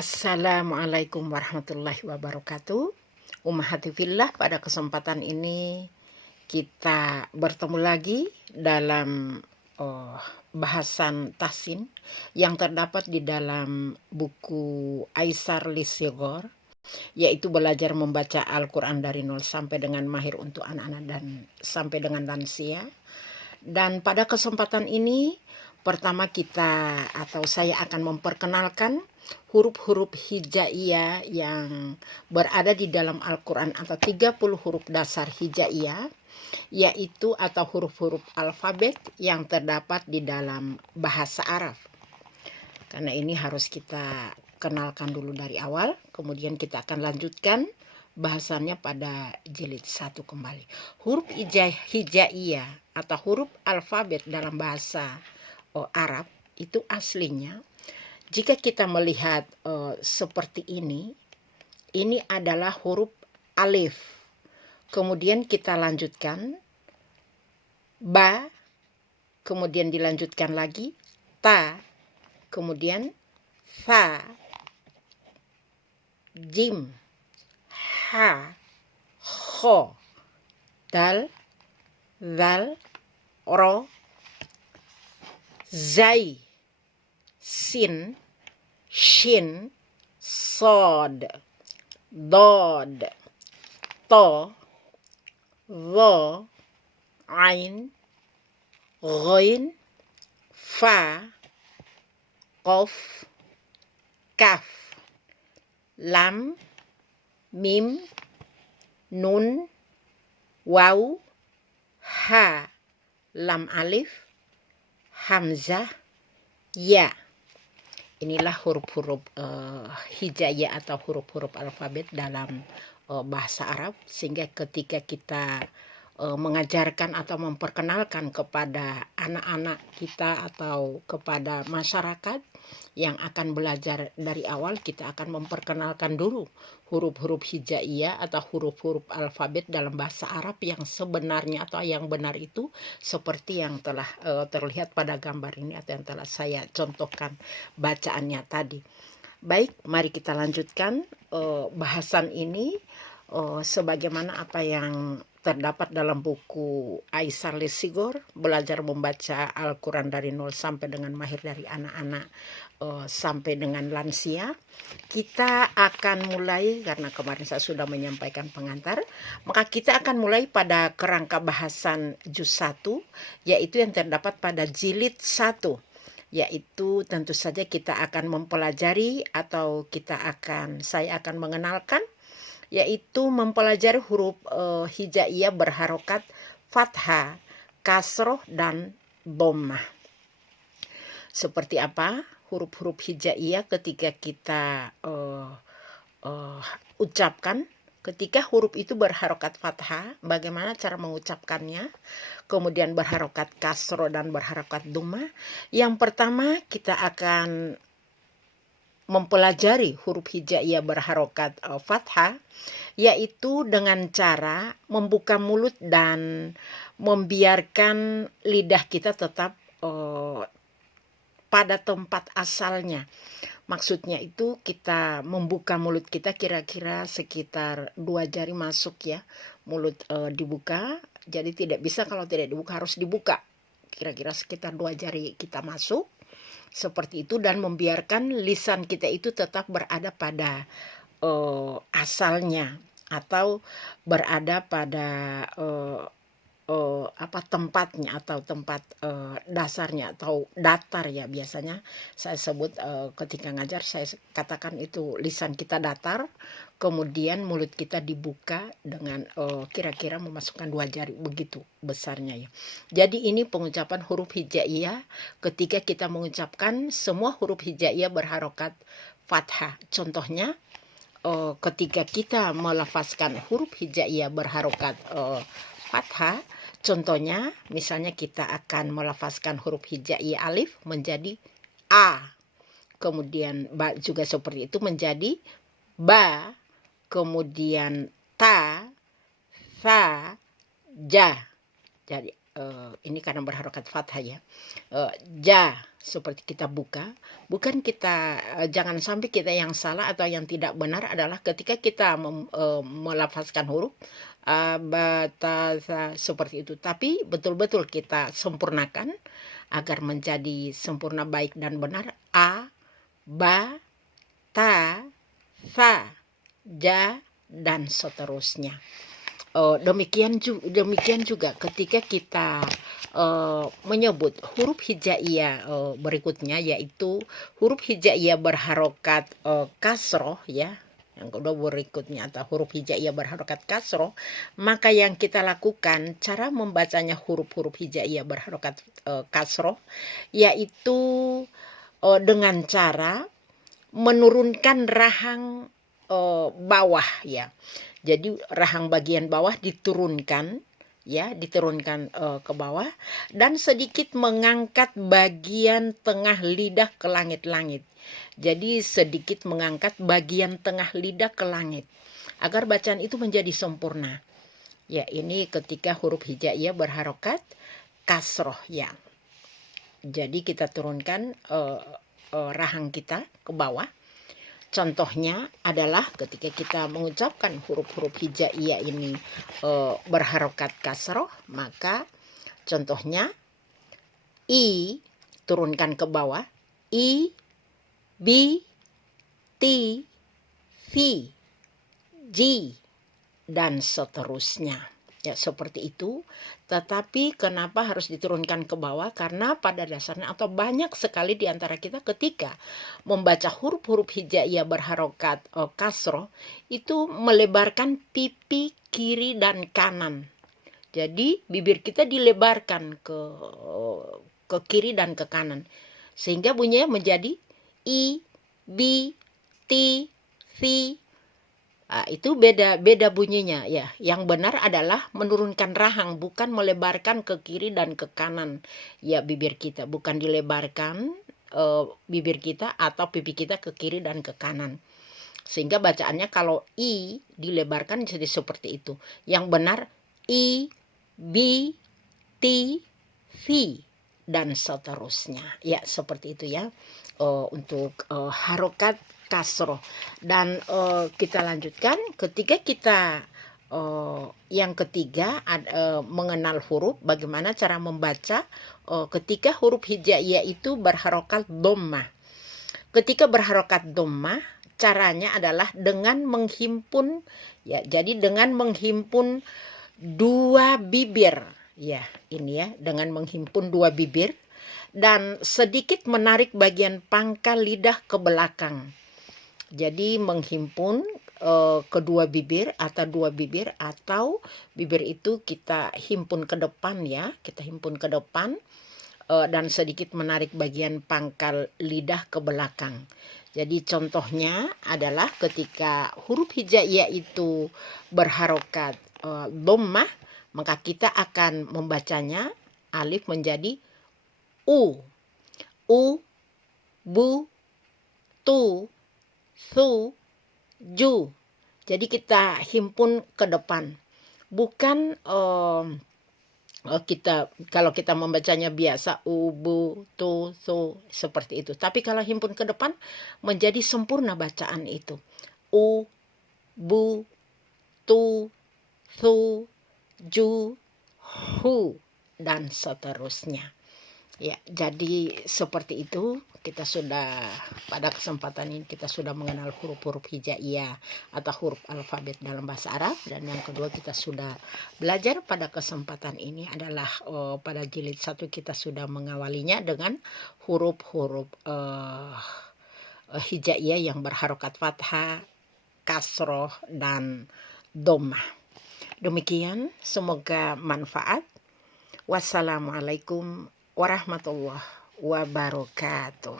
Assalamualaikum warahmatullahi wabarakatuh. Ummahati fillah, pada kesempatan ini kita bertemu lagi dalam bahasan tahsin yang terdapat di dalam buku Aisar Lisigor, yaitu belajar membaca Al-Quran dari nol sampai dengan mahir untuk anak-anak dan sampai dengan lansia. Dan pada kesempatan ini pertama saya akan memperkenalkan huruf-huruf hijaiyah yang berada di dalam Al-Quran atau 30 huruf dasar hijaiyah, yaitu atau huruf-huruf alfabet yang terdapat di dalam bahasa Arab. Karena ini harus kita kenalkan dulu dari awal, kemudian kita akan lanjutkan bahasannya pada jilid 1 kembali. Huruf hijaiyah atau huruf alfabet dalam bahasa Arab itu aslinya, jika kita melihat seperti ini adalah huruf alif. Kemudian kita lanjutkan ba, kemudian dilanjutkan lagi ta, kemudian fa, jim, ha, kho, dal, zal, ro, zai, sin, shin, sod, dod, to, dho, ain, ghain, fa, qaf, kaf, lam, mim, nun, waw, ha, lam alif, hamzah, ya. Inilah huruf-huruf hijaiyah atau huruf-huruf alfabet dalam bahasa Arab, sehingga ketika kita mengajarkan atau memperkenalkan kepada anak-anak kita atau kepada masyarakat yang akan belajar dari awal, kita akan memperkenalkan dulu huruf-huruf hijaiyah atau huruf-huruf alfabet dalam bahasa Arab yang sebenarnya atau yang benar itu seperti yang telah terlihat pada gambar ini atau yang telah saya contohkan bacaannya tadi. Baik, mari kita lanjutkan bahasan ini sebagaimana apa yang terdapat dalam buku Aisar Lisigor, belajar membaca Al-Quran dari nol sampai dengan mahir dari anak-anak sampai dengan lansia. Kita akan mulai, karena kemarin saya sudah menyampaikan pengantar, maka kita akan mulai pada kerangka bahasan juz 1, yaitu yang terdapat pada jilid 1. Yaitu tentu saja kita akan mempelajari atau saya akan mengenalkan, yaitu mempelajari huruf hijaiyah berharokat fathah, kasroh, dan dhammah. Seperti apa huruf-huruf hijaiyah ketika kita ucapkan? Ketika huruf itu berharokat fathah, bagaimana cara mengucapkannya? Kemudian berharokat kasroh dan berharokat dhammah. Yang pertama kita akan mempelajari huruf hijaiyah berharokat fathah, yaitu dengan cara membuka mulut dan membiarkan lidah kita tetap pada tempat asalnya. Maksudnya itu kita membuka mulut kita kira-kira sekitar 2 jari masuk ya. Mulut dibuka, jadi tidak bisa kalau tidak dibuka, harus dibuka. Kira-kira sekitar 2 jari kita masuk. Seperti itu, dan membiarkan lisan kita itu tetap berada pada asalnya atau berada pada tempatnya atau tempat dasarnya atau datar ya. Biasanya saya sebut ketika ngajar, saya katakan itu lisan kita datar, kemudian mulut kita dibuka dengan kira-kira memasukkan 2 jari, begitu besarnya ya. Jadi ini pengucapan huruf hijaiyah ketika kita mengucapkan semua huruf hijaiyah berharokat fathah. Contohnya ketika kita melafazkan huruf hijaiyah berharokat fathah, contohnya misalnya kita akan melafazkan huruf hijaiyah alif menjadi a, kemudian ba juga seperti itu menjadi ba, kemudian ta, fa, ja. Jadi ini karena berharokat fathah ya. Ja seperti kita buka, bukan kita jangan sampai kita yang salah atau yang tidak benar adalah ketika kita melafazkan huruf batasa seperti itu, tapi betul-betul kita sempurnakan agar menjadi sempurna baik dan benar. A, ba, ta, fa, ja, dan seterusnya. Demikian juga ketika kita menyebut huruf hijaiyah berikutnya, yaitu huruf hijaiyah berharokat kasroh ya. Yang kedua berikutnya atau huruf hijaiyah berharokat kasroh, maka yang kita lakukan cara membacanya huruf-huruf hijaiyah berharokat kasroh yaitu dengan cara menurunkan rahang bawah ya. Jadi rahang bagian bawah diturunkan ya, diturunkan ke bawah dan sedikit mengangkat bagian tengah lidah ke langit-langit. Jadi sedikit mengangkat bagian tengah lidah ke langit agar bacaan itu menjadi sempurna. Ya, ini ketika huruf hijaiyah berharokat kasroh ya. Jadi kita turunkan rahang kita ke bawah. Contohnya adalah ketika kita mengucapkan huruf-huruf hijaiyah ini berharokat kasroh, maka contohnya i turunkan ke bawah, i, bi, ti, fi, ji, dan seterusnya. Ya seperti itu. Tetapi kenapa harus diturunkan ke bawah? Karena pada dasarnya atau banyak sekali di antara kita ketika membaca huruf-huruf hijaiyah berharokat kasroh itu melebarkan pipi kiri dan kanan. Jadi bibir kita dilebarkan ke kiri dan ke kanan. Sehingga bunyinya menjadi i, bi, ti, fi. Itu beda bunyinya ya. Yang benar adalah menurunkan rahang, bukan melebarkan ke kiri dan ke kanan ya bibir kita, bukan dilebarkan bibir kita atau pipi kita ke kiri dan ke kanan. Sehingga bacaannya kalau i dilebarkan jadi seperti itu. Yang benar i, bi, ti, fi, dan seterusnya. Ya seperti itu ya untuk harokat kasroh. Dan kita lanjutkan ketika kita yang ketiga mengenal huruf, bagaimana cara membaca ketika huruf hijaiyah itu berharokat dhammah. Ketika berharokat dhammah caranya adalah dengan menghimpun ya, jadi dengan menghimpun dua bibir ya, ini ya, dengan menghimpun dua bibir dan sedikit menarik bagian pangkal lidah ke belakang. Jadi menghimpun kedua bibir atau dua bibir, atau bibir itu kita himpun ke depan ya, kita himpun ke depan dan sedikit menarik bagian pangkal lidah ke belakang. Jadi contohnya adalah ketika huruf hijaiyah itu berharokat dhammah, maka kita akan membacanya alif menjadi u, bu, tu, su, ju. Jadi kita himpun ke depan. Bukan kalau kita membacanya biasa u, bu, tu, su seperti itu. Tapi kalau himpun ke depan menjadi sempurna bacaan itu. U, bu, tu, su, ju, hu, dan seterusnya. Ya, jadi seperti itu kita sudah pada kesempatan ini kita sudah mengenal huruf-huruf hijaiyah atau huruf alfabet dalam bahasa Arab. Dan yang kedua kita sudah belajar pada kesempatan ini adalah pada jilid 1 kita sudah mengawalinya dengan huruf-huruf hijaiyah yang berharokat fathah, kasroh, dan dhammah. Demikian, semoga manfaat. Wassalamualaikum warahmatullahi wabarakatuh.